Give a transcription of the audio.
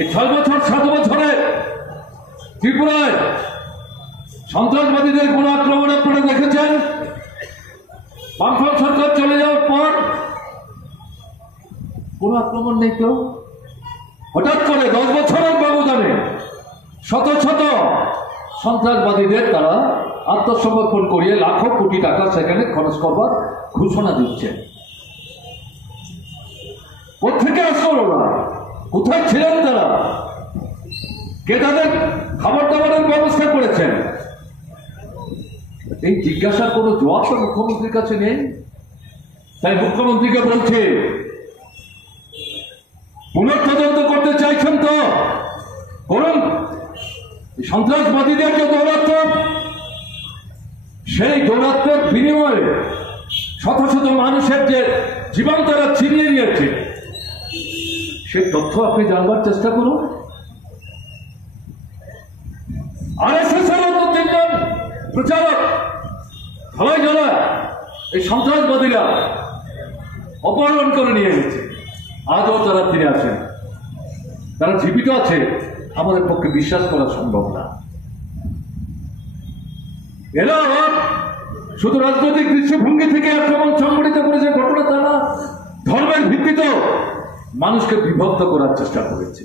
এই 6 বছর 7 বছরে ত্রিপুরায় সন্ত্রাসবাদীদের কোন আক্রমণ আপনারা দেখেছেন? বামফ্রন্ট সরকার চলে যাওয়ার পর কোন আক্রমণ নেই। কেউ হঠাৎ করে 10 বছরের ব্যবধানে শত শত সন্ত্রাসবাদীদের তারা আত্মসমর্পণ করিয়ে লাখো কোটি টাকা সেখানে খরচ করবার ঘোষণা দিচ্ছে। কোথেকে আসল ওরা? কোথায় ছিলেন তারা? কে তাদের খাবার দাবারের ব্যবস্থা করেছেন? এই জিজ্ঞাসার কোন জবাব তো মুখ্যমন্ত্রীর কাছে নেই। তাই মুখ্যমন্ত্রীকে বলছে, পুনঃতদন্ত করতে চাইছেন তো করুন। সন্ত্রাসবাদীদের যে দৌরাত্ম্য, সেই দৌরাত্ম্যের বিনিময়ে শত শত মানুষের যে জীবন তারা ছিনিয়ে নিয়েছে, সেই তথ্য আপনি জানবার চেষ্টা করুন। আরএসএস এর মতো 3 জন প্রচারক ধলাই জেলায় এই সন্ত্রাসবাদীরা অপহরণ করে নিয়ে গেছে। আজও তারা ফিরে আসেন। তারা জীবিত আছে, আমাদের পক্ষে বিশ্বাস করা সম্ভব না। এরা শুধু রাজনৈতিক দৃষ্টিভঙ্গি থেকে আক্রমণ সংঘটিত করেছে ঘটনা তা না, ধর্মের ভিত্তিতেও মানুষকে বিভক্ত করার চেষ্টা করেছে।